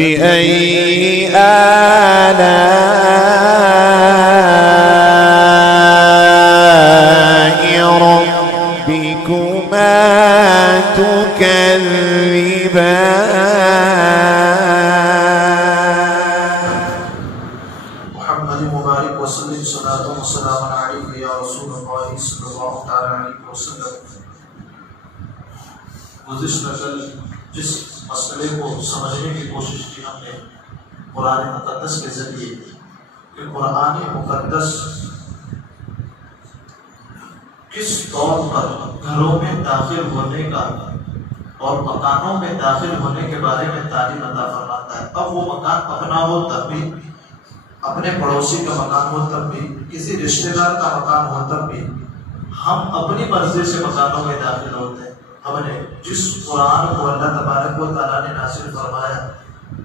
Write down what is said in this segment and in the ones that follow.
فبأي آلاء ربكما تكذبان. محمد مبارک وسلم صلاۃ و سلام علیک یا رسول اللہ صلی اللہ تعالی علیہ وسلم. گزشتہ کل جس مسئلے کو سمجھنے کی کوشش کی ہم نے قرآن مقدس کے ذریعے کہ قرآن مقدس کس طور پر گھروں میں داخل ہونے کا اور مکانوں میں داخل ہونے کے بارے میں تعلیم عطا فرماتا ہے. اب وہ مکان اپنا ہو تب بھی، اپنے پڑوسی کا مکان ہو تب بھی، کسی رشتہ دار کا مکان ہو تب بھی ہم اپنی مرضی سے مکانوں میں داخل ہوتے ہیں. ہم نے جس قرآن کو اللہ تبارک و تعالیٰ نے نازل فرمایا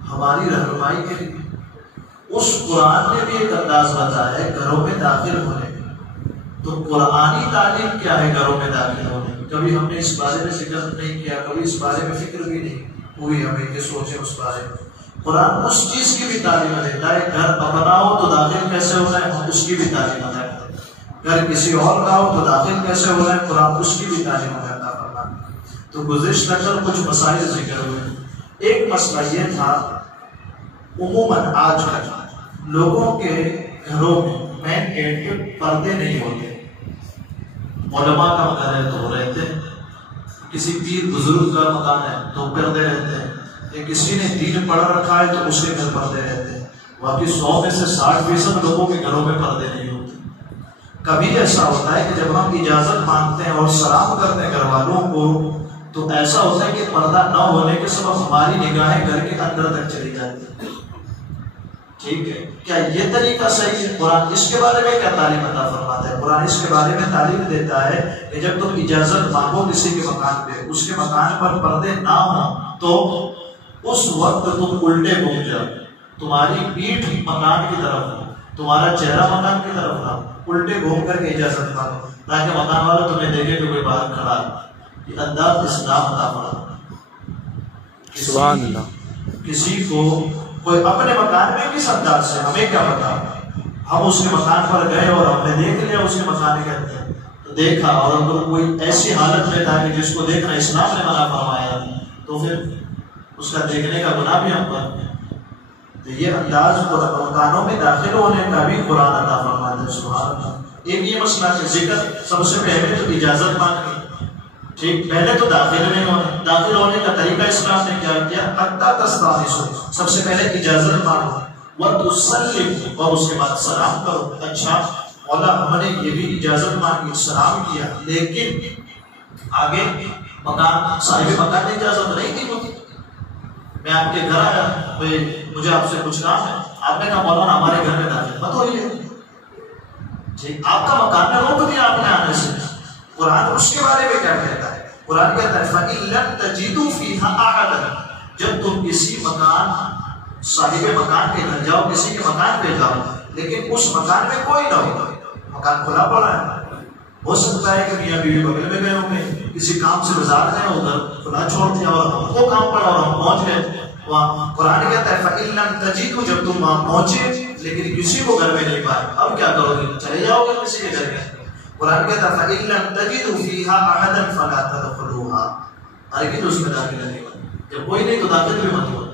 ہماری رہنمائی کے لیے، اس قرآن نے بھی ایک انداز بتایا ہے گھروں میں داخل ہونے کا. تو قرآنی تعلیم کیا ہے گھروں میں داخل ہونے کی؟ کبھی ہم نے اس بارے میں ذکر نہیں کیا، کبھی اس بارے میں فکر بھی نہیں ہوئی ہمیں کہ سوچیں اس بارے میں. قرآن اس چیز کی بھی تعلیم دیتا ہے، گھر اپنا ہو تو داخل کیسے ہونا ہے اس کی بھی تعلیم دیتا ہے. گھر کسی اور کا ہو تو داخل کیسے ہونا ہے قرآن اس کی بھی تعلیم دیتا ہے. تو گزشتہ کل کچھ مسائل ذکر ہوئے. ایک مسئلہ یہ تھا عموماً آج کل لوگوں کے گھروں میں مین گیٹ پہ پردے نہیں ہوتے. علماء کا مکان ہے تو وہ رہتے ہیں، کسی پیر بزرگ کا مکان ہے تو پردے رہتے ہیں، یا کسی نے دین پڑھ رکھا ہے تو اس کے گھر پردے رہتے ہیں. باقی 100 میں سے 60% لوگوں کے گھروں میں پردے نہیں ہوتے. کبھی ایسا ہوتا ہے کہ جب ہم اجازت مانگتے ہیں اور سلام کرتے ہیں گھر والوں کو تو ایسا ہوتا ہے کہ پردہ نہ ہونے کے سبب ہماری نگاہیں گھر کے اندر تک چلی جاتی ہیں. ٹھیک ہے، کیا یہ طریقہ صحیح ہے؟ قرآن اس کے بارے میں کیا تعلیم عطا فرماتا ہے؟ قرآن اس کے بارے میں تعلیم دیتا ہے کہ جب تم اجازت مانگو کسی کے مکان پہ، اس کے مکان پر پردے نہ ہوں تو اس وقت تم الٹے گھوم جاؤ، تمہاری پیٹھ مکان کی طرف ہو، تمہارا چہرہ مکان کی طرف نہ ہو، الٹے گھوم کر کے اجازت مانگو تاکہ مکان والا تمہیں دیکھے کہ کوئی باہر کھڑا ہے. یہ انداز اسلام عطا فرماتا ہے. سبحان اللہ. کسی کو کوئی اپنے مکان میں کس انداز سے، ہمیں کیا پتا، ہم اس کے مکان پر گئے اور ہم نے دیکھ لیا اس کے مکان کے اندر تو دیکھا، اور اگر کوئی ایسی حالت میں تھا کہ جس کو دیکھنا اسلام نے منع فرمایا تو پھر اس کا دیکھنے کا گناہ بھی ہم پر. تو یہ انداز مکانوں میں داخل ہونے کا بھی قرآن عطا فرماتا ہے. سبحان اللہ. ایک یہ مسئلہ کا ذکر سب سے پہلے تو اجازت مانگنی. ٹھیک، پہلے تو داخل نہیں ہونا. داخل ہونے کا طریقہ اسلام نے کیا کیا؟ حتی تستانسوا، سب سے پہلے اجازت مانگو، وتسلم، اور اس کے بعد سلام کرو. اچھا مولا ہم نے یہ بھی اجازت مانگی، سلام کیا، لیکن آگے مکان صاحب مکان نے اجازت نہیں دی ہوتی. میں آپ کے گھر آیا، مجھے آپ سے کچھ کام ہے، آپ نے کہا مولانا ہمارے گھر میں داخل مت ہوئیے. ٹھیک، آپ کا مکان میں روک دیا آپ نے آنے سے. قرآن اس کے بارے میں کیا کہتا ہے؟ قرآن کہتا ہے فَإِن لَمْ تَجِدُوا فِيهَا أَحَدًا، جب تم کسی مکان صاحب مکان کے گھر جاؤ، کسی کے مکان پہ جاؤ لیکن اس مکان میں کوئی نہ ہو، مکان کھلا پڑا ہے، ہو سکتا ہے کہ میاں بیوی بغل میں گئے ہوں گے، کسی کام سے بازار گئے ادھر کھلا چھوڑ دیا اور ہم کو کام پڑا اور ہم پہنچ گئے وہاں. قرآن کہتا ہے فَإِن لَمْ تَجِدُوا، جب تم وہاں پہنچے لیکن کسی کو گھر میں نہیں پائے، اب کیا کرو گے؟ چلے جاؤ گے کسی کے گھر میں. قرآن کہتا ہے فَإِن لَمْ تَجِدُوا فِيهَا أَحَدًا فَلَا تَدْخُلُوهَا، ہرگز اس میں داخل نہیں ہونا. جب کوئی نہیں تو داخل بھی مت ہونا.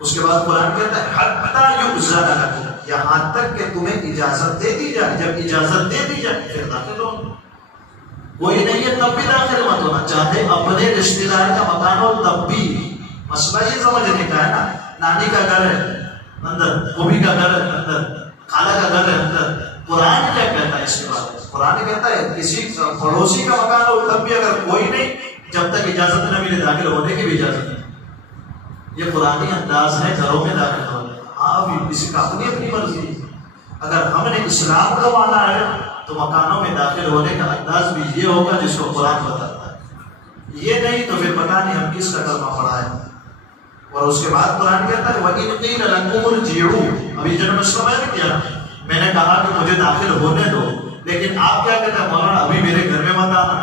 اس کے بعد قرآن کہتا ہے حَتَّى يُؤْذَنَ لَكُمْ، یہاں تک کہ تمہیں اجازت دے دی جائے. جب اجازت دے دی جائے پھر داخل ہونا. کوئی نہیں ہے تب بھی داخل مت ہونا، چاہے اپنے رشتہ دار کا مکان ہو تب بھی. مسئلہ یہ سمجھنے کا ہے نا، نانی کا گھر ہے اندر، بھوبی کا گھر ہے اندر، خالہ کا گھر ہے اندر. قرآن کیا کہتا ہے اس کے بارے میں؟ قرآن کہتا ہے کسی پڑوسی کا مکان ہو تب بھی اگر کوئی نہیں، جب تک اجازت نہ ملے داخل ہونے کی بھی اجازت نہیں. یہ قرآنی انداز ہے گھروں میں داخل ہونے. ہاں بھی کسی کا اپنی مرضی. اگر ہم نے اسلام کو مانا ہے تو مکانوں میں داخل ہونے کا انداز بھی یہ ہوگا جس کو قرآن بتاتا ہے. یہ نہیں تو پھر پتہ نہیں ہم کس کا کلمہ پڑھا ہے. اور اس کے بعد قرآن کہتا ہے وَإِنْ قِيلَ لَكُمُ ارْجِعُوا، ابھی جو مسئلہ میں نے کیا، میں نے کہا کہ مجھے داخل ہونے دو، لیکن آپ کیا کہتے ہیں مولانا ابھی میرے گھر میں مت آنا.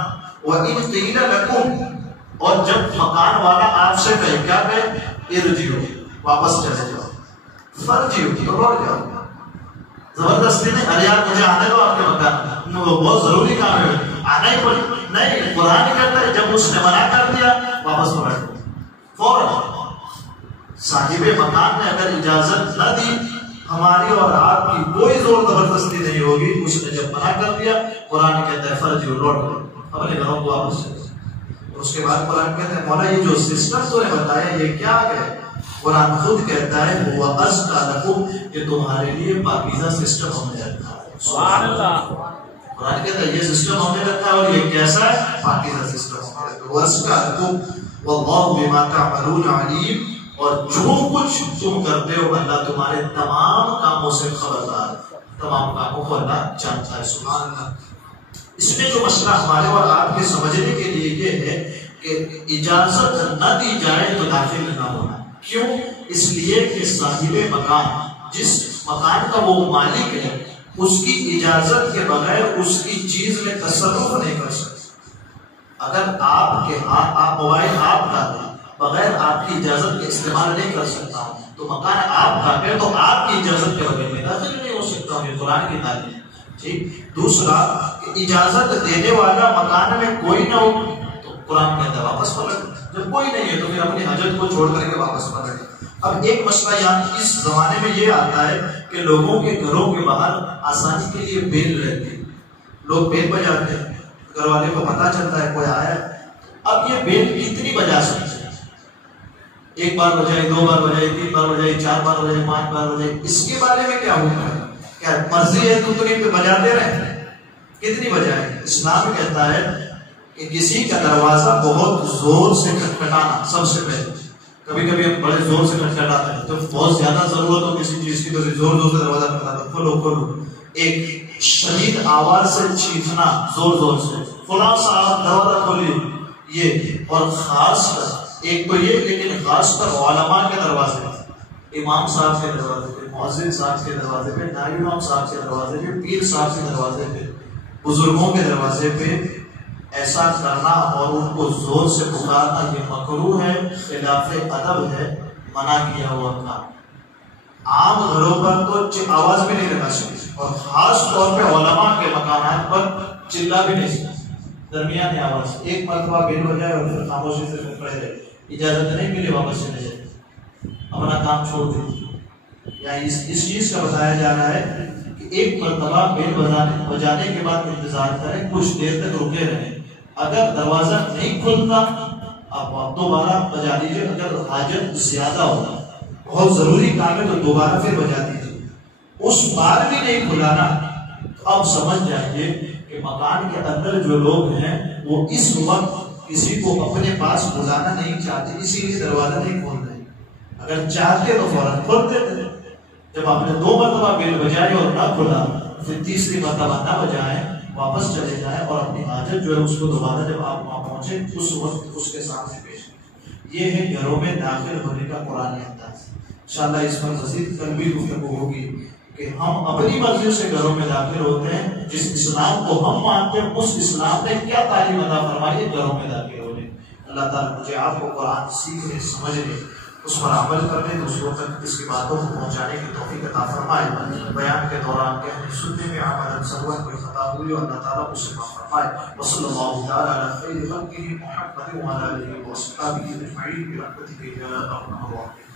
وَإِنْ قِيلَ لَكُمْ، اور جب مکان والا آپ سے کہے، کیا کہے؟ ارجعوا، واپس چلے جاؤ، فرضی ہوتی ہے لوٹ جاؤ، زبردستی نہیں. ارے یار مجھے آنے دو آپ کے مکان، وہ بہت ضروری کام ہے آنا ہی پڑے. نہیں، قرآن کہتا ہے جب اس نے منع کر دیا واپس پلٹ فوراً. صاحب مکان نے اگر اجازت نہ دی، ہماری اور آپ کی کوئی زور زبردستی نہیں ہوگی. اس نے جب منع کر دیا قرآن کہتا ہے فرضی لوٹ اپنے گھروں کو واپس چلے. اس کے بعد قرآن کہتا ہے مولا یہ جو سسٹم تو نے بتایا یہ کیا ہے؟ قرآن خود کہتا ہے وہ ازکیٰ لکم، یہ تمہارے لیے پاکیزہ سسٹم ہم نے رکھا ہے. سبحان اللہ. قرآن کہتا ہے یہ سسٹم ہم نے رکھا ہے اور یہ کیسا ہے؟ پاکیزہ سسٹم ہم نے رکھا ہے. وہ ازکیٰ لکم واللہ بما تعملون علیم، اور جو کچھ تم کرتے ہو اللہ تمہارے تمام کاموں سے خبردار، تمام کاموں کو اللہ جانتا ہے. سبحان اللہ. اس میں جو مسئلہ ہمارے اور آپ کے سمجھنے کے لیے یہ ہے کہ اجازت نہ دی جائے تو داخل نہ ہونا. کیوں؟ اس لیے کہ صاحب مکان، جس مکان کا وہ مالک ہے، اس کی اجازت کے بغیر اس کی چیز میں تصرف نہیں کر سکتے. اگر آپ کے ہاتھ موبائل آپ کا ہے، بغیر آپ کی اجازت کے استعمال نہیں کر سکتا ہوں، تو مکان آپ کا ہے تو آپ کی اجازت کے بغیر میں داخل نہیں ہو سکتا ہوں. یہ قرآن کی تعلیم. ٹھیک. دوسرا کہ اجازت دینے والا مکان میں کوئی نہ ہو تو قرآن کہتا ہے واپس پلٹ. جب کوئی نہیں ہے تو پھر اپنی حاجت کو چھوڑ کر کے واپس پلٹ. اب ایک مسئلہ یہاں اس زمانے میں یہ آتا ہے کہ لوگوں کے گھروں کے باہر آسانی کے لیے بیل رہتی ہے، لوگ بیل بجاتے ہیں، گھر والے کو پتا چلتا ہے کوئی آیا ہے. اب یہ بیل کتنی بجا سکتے ہیں؟ ایک بار بجائی، دو بار بجائی، تین بار بجائی، چار بار بجائی، پانچ بار بجائی. اس کے بارے میں کیا حکم ہے؟ کیا مرضی ہے تو پہ بجاتے رہے؟ کتنی بجائے؟ اسلام کہتا ہے کہ کسی کا دروازہ بہت زور سے کھٹکھٹانا. سب سے پہلے کبھی کبھی ہم بڑے زور سے کھٹکھٹاتے ہیں، جب بہت زیادہ ضرورت ہو کسی چیز کی تو زور زور سے دروازہ کھٹکھٹاتے ہیں، کھولو کھولو. ایک شدید آواز سے چیخنا زور زور سے، فلاں صاحب دروازہ کھولیے. یہ اور خاص کر ایک تو یہ، لیکن خاص کر علماء کے دروازے پہ، امام صاحب کے دروازے پہ، مؤذن صاحب کے دروازے پہ، نائب امام صاحب کے دروازے پہ، پیر صاحب کے دروازے پہ، بزرگوں کے دروازے پہ ایسا کرنا اور ان کو زور سے پکارنا یہ مکروہ ہے، خلاف ادب ہے، منع کیا ہوا کام. عام گھروں پر تو آواز بھی نہیں لگا سکتی، اور خاص طور پہ علماء کے مکانات پر چلا بھی نہیں سکتی. درمیانی آواز، ایک مرتبہ بیل بجائے اور پھر خاموشی سے کھڑے رہے. اجازت نہیں ملی واپس چلے جائے، اپنا کام چھوڑ دیں. یا اس چیز کا بتایا جا رہا ہے کہ ایک مرتبہ بیل بجانے کے بعد انتظار کریں، کچھ دیر تک رکے رہیں. اگر دروازہ نہیں کھلتا آپ دوبارہ بجا دیجیے. اگر حاجت زیادہ ہوگا، بہت ضروری کام ہے تو دوبارہ پھر بجا دیجیے. اس بار بھی نہیں کھلانا تو اب سمجھ جائیے کہ مکان کے اندر جو لوگ ہیں وہ اس وقت کسی کو اپنے پاس بلانا نہیں چاہتے، اسی لیے دروازہ نہیں کھول رہے. اگر چاہتے تو فوراً کھول دیتے. جب آپ نے 2 مرتبہ بیل بجائی اور نہ کھلا، پھر تیسری مرتبہ نہ بجائیں، واپس چلے جائیں اور اپنی حاجت جو ہے اس کو دوبارہ جب آپ وہاں پہنچے اس وقت اس کے سامنے پیش کریں. یہ ہے گھروں میں داخل ہونے کا قرآن انداز. انشاءاللہ اس پر مزید کل بھی گفتگو ہوگی کہ ہم اپنی مرضی سے گھروں میں داخل ہوتے ہیں. جس اسلام کو ہم مانتے ہیں اس اسلام نے کیا تعلیم عطا فرمائی ہے گھروں میں داخل ہونے. اللہ تعالیٰ مجھے آپ کو قرآن سیکھنے، سمجھنے، اس پر عمل کرنے، دوسروں تک اس کی باتوں کو پہنچانے کی توفیق عطا فرمائے. بیان کے دوران کہنے سننے میں عمل سبب کوئی خطا ہوئی اور اللہ تعالیٰ اسے معاف فرمائے. وصلی اللہ تعالیٰ علی خیر خلقہ محمد وعلی آلہ وصحبہ اجمعین برحمتہ یا ارحم الراحمین.